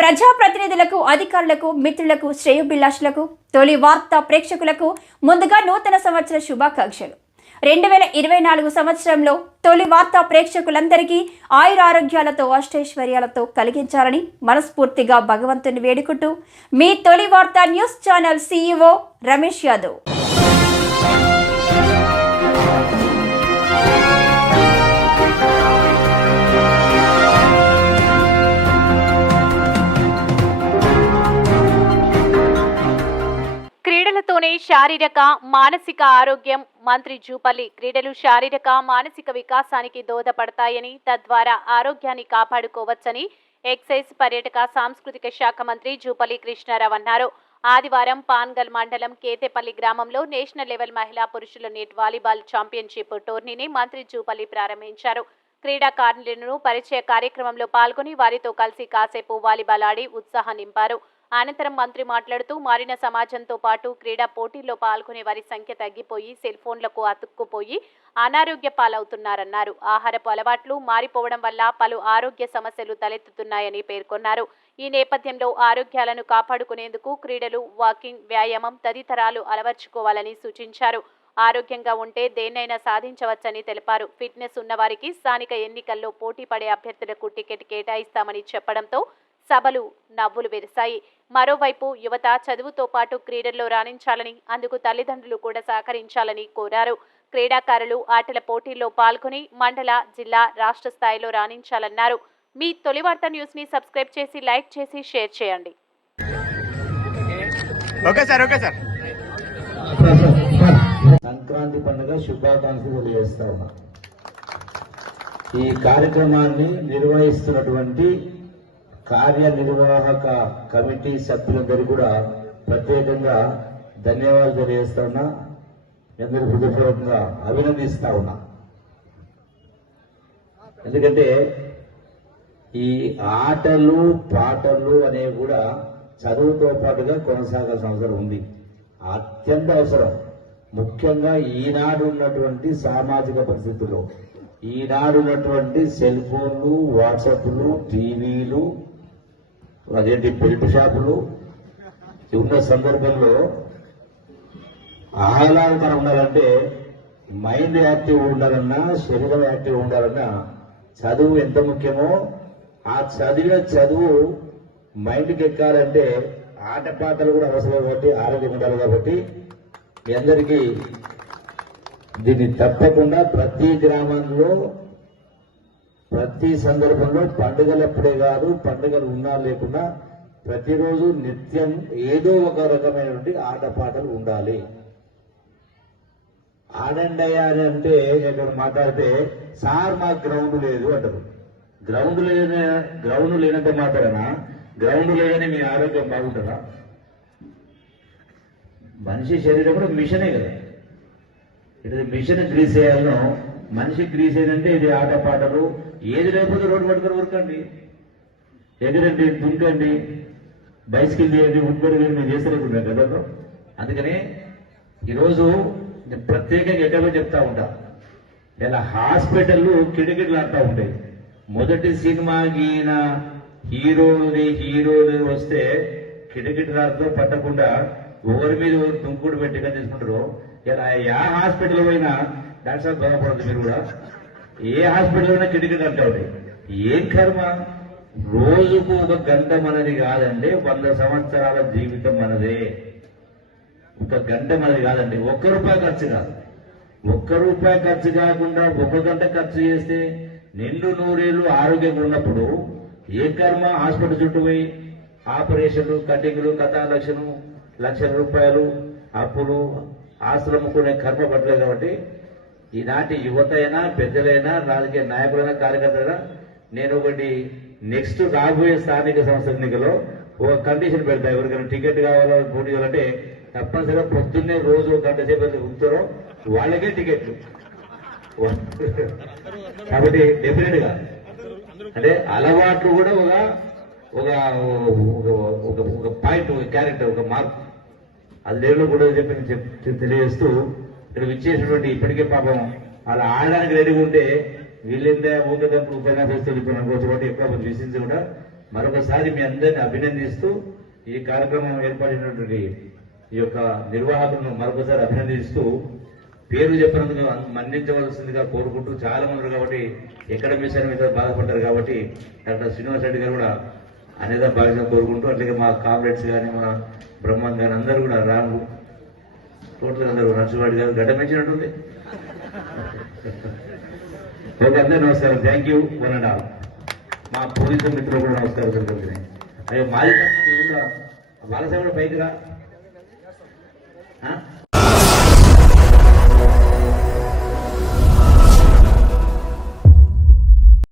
ప్రజాప్రతినిధులకు, అధికారులకు, మిత్రులకు, శ్రేయోభిలాషులకు, తొలి వార్త ప్రేక్షకులకు ముందుగా నూతన సంవత్సర శుభాకాంక్షలు. 2024 సంవత్సరంలో తొలి వార్త ప్రేక్షకులందరికీ ఆయురారోగ్యాలతో, అష్టైశ్వర్యాలతో కలిగించాలని మనస్ఫూర్తిగా భగవంతుని వేడుకుంటూ మీ తొలి వార్త news channel CEO Ramesh Yadav. క్రీడలతోనే శారీరక మానసిక ఆరోగ్యం. మంత్రి జూపల్లి క్రీడలు శారీరక మానసిక వికాసానికి దోహదపడతాయని, తద్వారా ఆరోగ్యాన్ని కాపాడుకోవచ్చని ఎక్సైజ్ పర్యాటక సాంస్కృతిక శాఖ మంత్రి జూపల్లి కృష్ణారావు అన్నారు. ఆదివారం పాన్గల్ మండలం కేతేపల్లి గ్రామంలో నేషనల్ లెవెల్ మహిళా పురుషుల నెట్ వాలీబాల్ ఛాంపియన్షిప్ టోర్నీని మంత్రి జూపల్లి ప్రారంభించారు. క్రీడాకారులను పరిచయ కార్యక్రమంలో పాల్గొని వారితో కలిసి కాసేపు వాలీబాల్ ఆడి ఉత్సాహం నింపారు. అనంతరం మంత్రి మాట్లాడుతూ మారిన సమాజంతో పాటు క్రీడా పోటీల్లో పాల్గొనే వారి సంఖ్య తగ్గిపోయి సెల్ ఫోన్లకు అతుక్కుపోయి అనారోగ్య పాలవుతున్నారన్నారు. ఆహారపు అలవాట్లు మారిపోవడం వల్ల పలు ఆరోగ్య సమస్యలు తలెత్తుతున్నాయని పేర్కొన్నారు. ఈ నేపథ్యంలో ఆరోగ్యాలను కాపాడుకునేందుకు క్రీడలు, వాకింగ్, వ్యాయామం తదితరాలు అలవర్చుకోవాలని సూచించారు. ఆరోగ్యంగా ఉంటే దేన్నైనా సాధించవచ్చని తెలిపారు. ఫిట్నెస్ ఉన్నవారికి స్థానిక ఎన్నికల్లో పోటీ పడే అభ్యర్థులకు టికెట్ కేటాయిస్తామని చెప్పడంతో సభలు నవ్వులు విరిశాయి. మరోవైపు యువత చదువుతో పాటు క్రీడల్లో రాణించాలని, అందుకు తల్లిదండ్రులు కూడా సహకరించాలని కోరారు. క్రీడాకారులు ఆటల పోటీల్లో పాల్గొని మండల, జిల్లా, రాష్ట్ర స్థాయిలో రాణించాలన్నారు. మీ తొలి వార్త న్యూస్ ని సబ్స్క్రైబ్ చేసి, లైక్ చేసి, షేర్ చేయండి. సంక్రాంతి పండుగ శుభాకాంక్షలు తెలియజేస్తా ఉన్నా. ఈ కార్యక్రమాన్ని నిర్వహిస్తున్నటువంటి కార్యనిర్వాహక కమిటీ సభ్యులందరూ కూడా ప్రత్యేకంగా ధన్యవాదాలు తెలియజేస్తా ఉన్నా. అందరూ హృదయపూర్వకంగా అభినందిస్తా ఉన్నా. ఎందుకంటే ఈ ఆటలు, పాటలు అనేవి కూడా చదువుతో పాటుగా కొనసాగాల్సిన అవసరం ఉంది. అత్యంత అవసరం. ముఖ్యంగా ఈనాడు ఉన్నటువంటి సామాజిక పరిస్థితుల్లో, ఈనాడు ఉన్నటువంటి సెల్ ఫోన్లు, వాట్సాప్లు, టీవీలు, అదేంటి బెల్ట్ షాపులు ఉన్న సందర్భంలో ఆహ్లాదకరం ఉండాలంటే, మైండ్ యాక్టివ్ ఉండాలన్నా, శరీరం యాక్టివ్ ఉండాలన్నా చదువు ఎంత ముఖ్యమో, ఆ చదువు మైండ్కి ఎక్కాలంటే ఆటపాటలు కూడా అవసరం కాబట్టి, ఆరోగ్యం ఉండాలి కాబట్టి మీ అందరికీ దీన్ని తప్పకుండా ప్రతి గ్రామంలో, ప్రతి సందర్భంలో, పండుగలప్పుడే కాదు, పండుగలు ఉన్నా లేకున్నా ప్రతిరోజు నిత్యం ఏదో ఒక రకమైనటువంటి ఆటపాటలు ఉండాలి. ఆడండి అని అంటే ఇక్కడ మాట్లాడితే సార్ మాకు గ్రౌండ్ లేదు అంటారు. గ్రౌండ్ లేనంత మాత్రాన గ్రౌండ్ లేదని మీ ఆరోగ్యం బాగుంటుందా? మనిషి శరీరం కూడా మిషనే కదా. ఇది మిషన్ గ్రీస్ చేయాలను, మనిషి గ్రీస్ అయ్యిందంటే ఇది ఆటపాటలు. ఏది లేకపోతే రోడ్డు పట్టుకొని ఉరకండి, ఎగరండి, దుంకండి, బైసికల్ చేయండి, ఉట్బడి మీరు చేస్తలేకుండా గతంలో. అందుకని ఈరోజు నేను ప్రత్యేకంగా ఎక్కడ చెప్తా ఉంటా, ఇలా హాస్పిటళ్ళు కిటకిటలు ఆడుతూ ఉంటాయి. మొదటి సినిమా గీన హీరోలు వస్తే కిటకిటలతో పట్టకుండా ఒకరి మీద దుంకుడు పెట్టిగా తీసుకుంటారు. ఇలా ఏ హాస్పిటల్ పోయినా డాక్టర్ సార్ బాధపడదు. మీరు కూడా ఏ హాస్పిటల్ అయినా కిటికీలు అంటారు. ఏం కర్మ? రోజుకు ఒక గంట మనది కాదండి, 100 సంవత్సరాల జీవితం మనదే. ఒక గంట మనది కాదండి. ₹1 ఖర్చు కాదు. ₹1 ఖర్చు కాకుండా 1 గంట ఖర్చు చేస్తే నిండు 100 ఏళ్ళు ఆరోగ్యంగా ఉన్నప్పుడు ఏ కర్మ హాస్పిటల్ చుట్టూ పోయి ఆపరేషన్లు, కటింగ్లు, లక్షల రూపాయలు అప్పులు, ఆస్తులు అమ్ముకునే కర్మ పట్టలేదు. కాబట్టి ఈనాటి యువత అయినా, పెద్దలైనా, రాజకీయ నాయకులైనా, కార్యకర్తలైనా నేను ఒకటి నెక్స్ట్ రాబోయే స్థానిక సంస్థల ఎన్నికలో ఒక కండిషన్ పెడతా. ఎవరికైనా టికెట్ కావాలో, పోటీ కావాలంటే తప్పనిసరిగా పొద్దున్నే రోజు 1 గంట సేపు ఉంటారో వాళ్ళకే టికెట్లు. కాబట్టి డెఫినెట్ గా అంటే అలవాట్లు కూడా ఒక పాయింట్, ఒక క్యారెక్టర్, ఒక మార్క్ అది దేవుళ్ళు కూడా చెప్పి తెలియజేస్తూ ఇక్కడ విచ్చేసినటువంటి ఇప్పటికే పాపం అలా ఆడడానికి రెడీగా ఉంటే వీళ్ళేందే ఊకదప్పుడు ఉపన్యాసం తెలుపుకోవచ్చు. కాబట్టి ఎక్కువ మంది విశ్లేషించి కూడా మరొకసారి మీ అందరిని అభినందిస్తూ ఈ కార్యక్రమం ఏర్పడినటువంటి ఈ యొక్క నిర్వాహకులను మరొకసారి అభినందిస్తూ పేరు చెప్పినందుకు మన్నించవలసిందిగా కోరుకుంటూ చాలా మంది ఉన్నారు కాబట్టి ఎక్కడ మిస్ అయిన మీద బాధపడ్డారు కాబట్టి డాక్టర్ శ్రీనివాస్ రెడ్డి గారు కూడా అనేదా బాగా కోరుకుంటూ అట్లాగే మా కామ్రేడ్స్ కానీ మా బ్రహ్మం కానీ అందరూ కూడా రాము టోటల్ అందరూ నర్సువాడి గారు గడ్డ పెంచినట్టుంది. ఓకే, అందరూ నమస్కారం. Thank you one and all. మా పోలీసు మిత్రులు కూడా నమస్కారం తెలుపుతున్నాయి. అయ్యో మాది బాలసాగర్ పైకి రా.